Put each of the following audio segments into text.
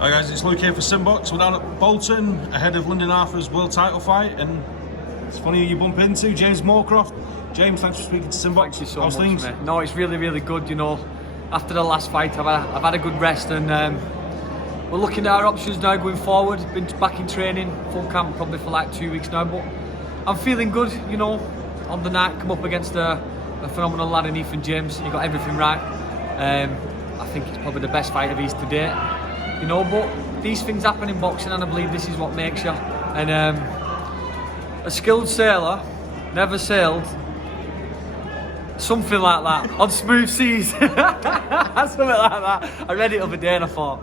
Hi guys, it's Luke here for SimBoxx. We're down at Bolton ahead of Lyndon Arthur's world title fight, and it's funny who you bump into, James Moorcroft. James, thanks for speaking to SimBoxx. Thank you so How's much, things? mate. No, it's really good. You know, after the last fight, I've had a good rest, and we're looking at our options now going forward. Been back in training, full camp probably for like 2 weeks now, but I'm feeling good. You know, on the night, come up against a phenomenal lad in Ethan James. He got everything right. I think it's probably the best fight of his to date. You know, but these things happen in boxing, and I believe this is what makes you. And a skilled sailor never sailed something like that on smooth seas. Something like that. I read it the other day and I thought,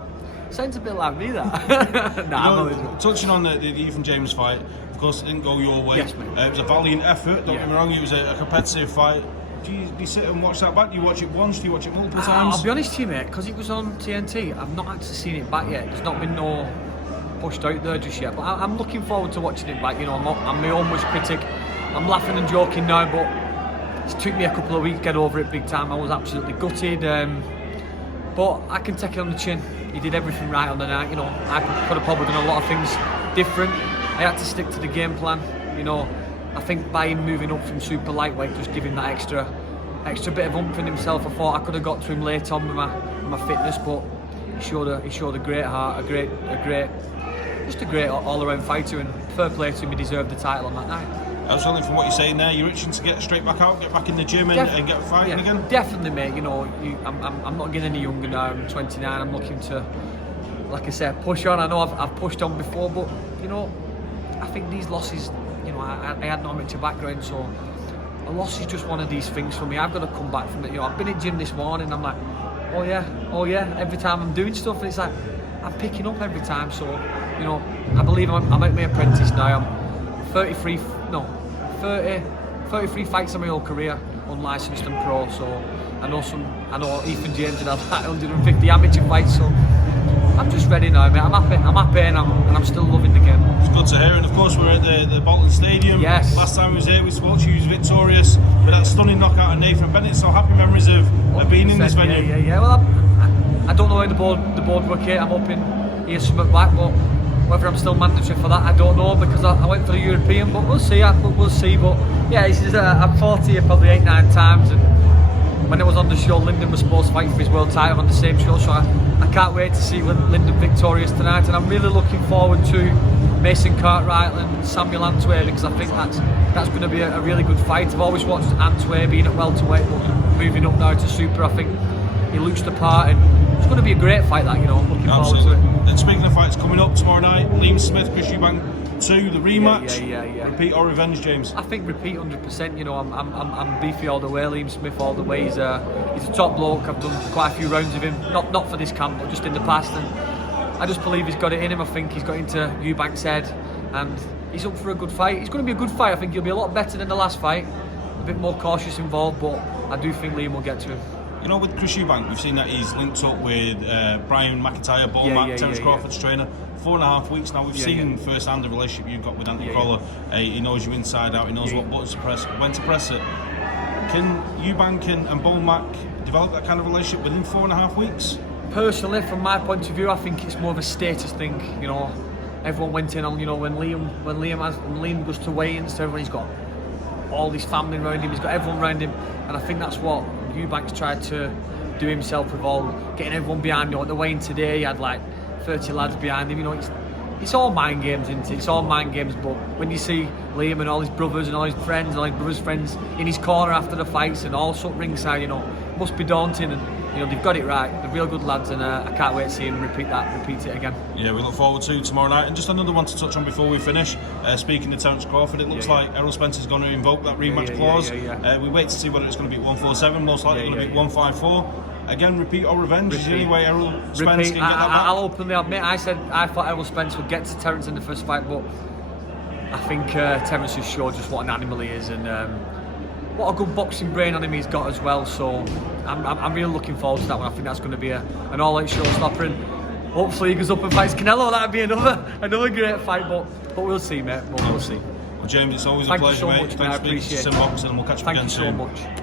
sounds a bit like me, that. Nah, you know, touching on the Ethan James fight, of course, it didn't go your way. Yes, mate. It was a valiant effort. Don't get me wrong. It was a competitive fight. Do you sit and watch that back? Do you watch it once? Do you watch it multiple times? I'll be honest to you, mate, because it was on TNT, I've not actually seen it back yet. There's not been no pushed out there just yet, but I'm looking forward to watching it back. You know, I'm my own worst critic. I'm laughing and joking now, but it took me a couple of weeks to get over it big time. I was absolutely gutted, but I can take it on the chin. He did everything right on the night. You know, I could have probably done a lot of things different. I had to stick to the game plan. You know, I think by him moving up from super lightweight, just giving that extra bit of oomph in himself, I thought I could have got to him late on with my fitness, but he showed a great heart, just a great all-around fighter, and fair play to him, he deserved the title on that night. Absolutely, from what you're saying there, you're itching to get straight back out, get back in the gym and get fighting again? Definitely, mate. You know, I'm not getting any younger now. I'm 29. I'm looking to, like I said, push on. I know I've pushed on before, but you know, I think these losses, you know, I had no amateur background, so a loss is just one of these things for me. I've got to come back from it. You know, I've been at gym this morning. I'm like, oh yeah. Every time I'm doing stuff, and it's like I'm picking up every time. So, you know, I believe I'm at my apprentice now. I'm 33 fights in my whole career, unlicensed and pro. So I know Ethan James had like 150 amateur fights. So I'm just ready now, mate. I'm happy, and I'm still loving the game. It's good to hear, and of course we're at the Bolton Stadium. Yes. Last time we was here, we spoke to you, he was victorious with that stunning knockout of Nathan Bennett. So happy memories of being in this venue. Yeah. Well, I don't know how the board work here. I'm hoping here's something back, but whether I'm still mandatory for that, I don't know, because I went for the European, but we'll see. We'll see. But yeah, I've fought here probably 8-9 times, and when it was on the show, Lyndon was supposed to fight for his world title on the same show, so I can't wait to see Lyndon victorious tonight, and I'm really looking forward to Mason Cartwright and Samuel Antwerp, because I think that's going to be a really good fight. I've always watched Antwerp being at welterweight, but moving up now to super, I think he looks the part, and it's going to be a great fight, that, you know. Looking forward to it. And speaking of fights coming up tomorrow night, Liam Smith, Chris Eubank 2, the rematch. Yeah. Repeat or revenge, James? I think repeat 100%. You know, I'm beefy all the way. Liam Smith all the way. He's a top bloke. I've done quite a few rounds with him, not for this camp, but just in the past, and I just believe he's got it in him. I think he's got into Eubank's head, and he's up for a good fight. It's going to be a good fight. I think he'll be a lot better than the last fight, a bit more cautious involved, but I do think Liam will get to him. You know, with Chris Eubank, we've seen that he's linked up with Brian McIntyre, Ballmack, Terence Crawford's trainer. 4.5 weeks now. We've seen firsthand the relationship you've got with Andy Crawler. He knows you inside out. He knows what buttons to press, when to press it. Can Eubank and Ballmack develop that kind of relationship within 4.5 weeks? Personally, from my point of view, I think it's more of a status thing. You know, everyone went in on, you know, when Liam goes to weigh-ins, so everybody's got all his family around him. He's got everyone around him, and I think that's what Eubank's tried to do himself with all getting everyone behind him. At the weigh-in today, he had like 30 lads behind him. You know, it's all mind games, isn't it? It's all mind games. But when you see Liam and all his brothers and all his friends and all his brothers' friends in his corner after the fights and also at ringside, you know, it must be daunting. And you know, they've got it right. They're real good lads, and I can't wait to see him repeat it again. Yeah, we look forward to tomorrow night. And just another one to touch on before we finish. Speaking to Terence Crawford, it looks like Errol Spencer's going to invoke that rematch clause. We wait to see whether it's going to be 147, most likely going to be 154. Again, repeat or revenge? Is there any way Errol Spence can get that back? I'll openly admit, I thought Errol Spence would get to Terence in the first fight, but I think Terence has showed just what an animal he is, and what a good boxing brain on him he's got as well. So I'm really looking forward to that one. I think that's going to be an all-out showstopper, and hopefully he goes up and fights Canelo. That'd be another great fight, but we'll see, mate. We'll see. Well, James, it's always a pleasure, mate. Thanks for speaking to SimBoxx, and we'll catch up again soon. Thank you so much.